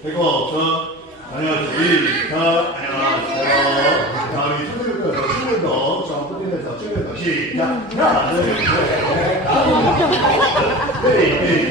그리고 저 안녕하세요. 자, 안녕하세요. 자, 우리 선생님들 친구들도 좀 뿌리면서 친구들도 시작. 하나, 네, 네,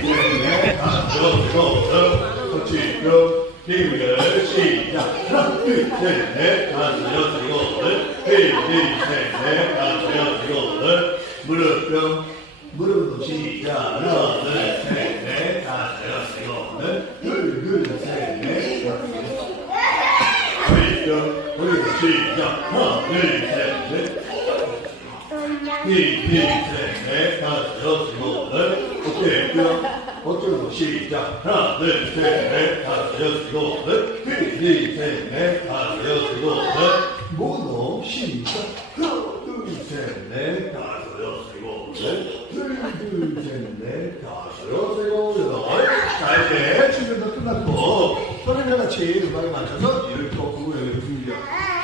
네, 네, 다섯, 여섯, 그렇지, 몇, 힘을 시작. 하나, 둘, 셋, 넷, 다섯, 여섯, 일곱, 둘, 셋, 넷, 다섯, 여섯, 일곱, 무릎 뿅. 무릎도 시작. 하나, 둘, 셋, 넷, 다섯, 여섯, 일곱, 여덟, 둘, 둘, 셋, 넷, 다섯, 여섯, 시작. 우리도 시작. 하나, 둘, 셋, 넷. 히, 히, 셋, 넷, 다섯, 여섯, 일곱, 여덟. 어깨 뿅. 어깨도 시작. 하나, 둘, 셋, 넷, 다섯, 여섯, 일곱, 여덟. 히, 히, 셋, 넷, 다섯, 여섯, 일곱, 여덟. 모두 시작. 하나, 둘, 셋, 넷, 다섯, 여섯, 일곱, 여덟. 둘, 둘, 셋, 넷, 다섯, 여섯, 일곱, 여덟. 자, 이제 친구들 끝났고, 선생님 같이 음악에 맞춰서 이를 또 구분해 줍니다.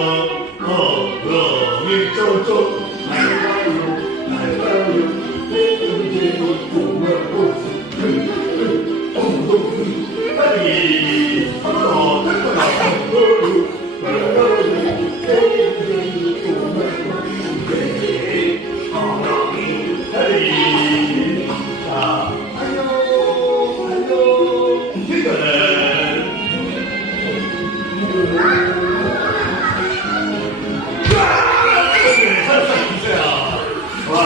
love.